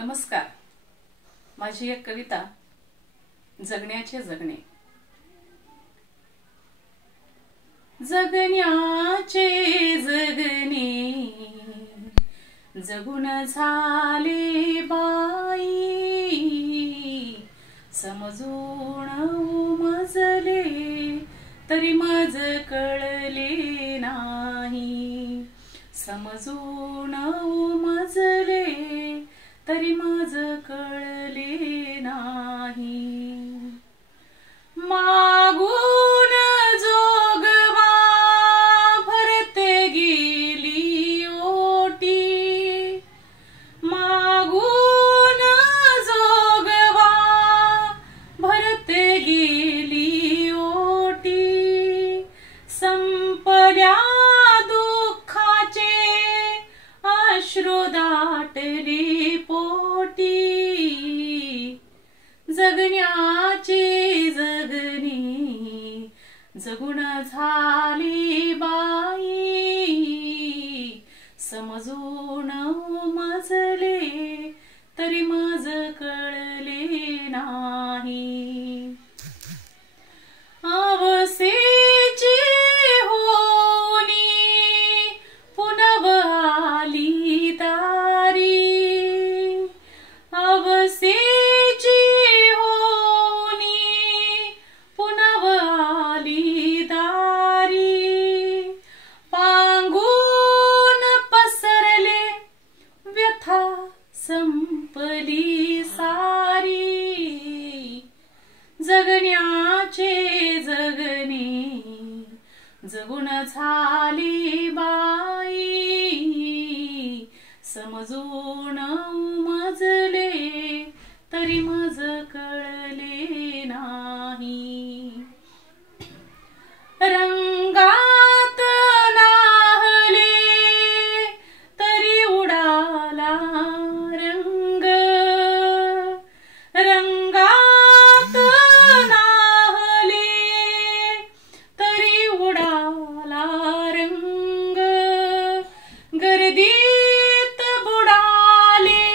नमस्कार. माझी एक कविता जगण्याचे जगणे. जगण्याचे जगणे जगून झाले बाई, समजून उमजले तरी मज कळले नाही. समजून उमजले तरी मज कळले नाही. मागून जोगवा भरते गेली ओटी, मागून जोगवा भरते गेली ओटी. संपल्या दुःखाचे अश्रू दाटले पोटी. जगण्याचे जगणे जगून झाली बाई, समजून उमजले तरी मज कळले नाही. आवसेची होनी पुनव आली दारी, आवसेची होनी पुनव आली दारी. पांगून पसरले व्यथा संपली सारी. जगण्याचे जगणे जगून झाली बाई, समजून उमजले तरी मज कळले नाही. रंगात नाहले तरी उडाला रंग, रंगात नाहले तरी उडाला रंग. गर्दीत बुडाले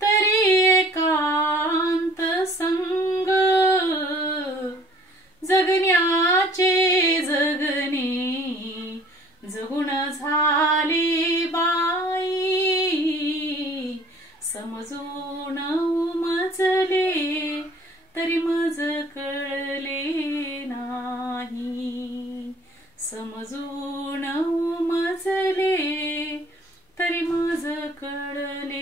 तरी एकांत संग. जगण्याचे जगणे जगून झाले बाई, समजून उमजले तरी मज कळले नाही. समजून उमजले तरी मज कळले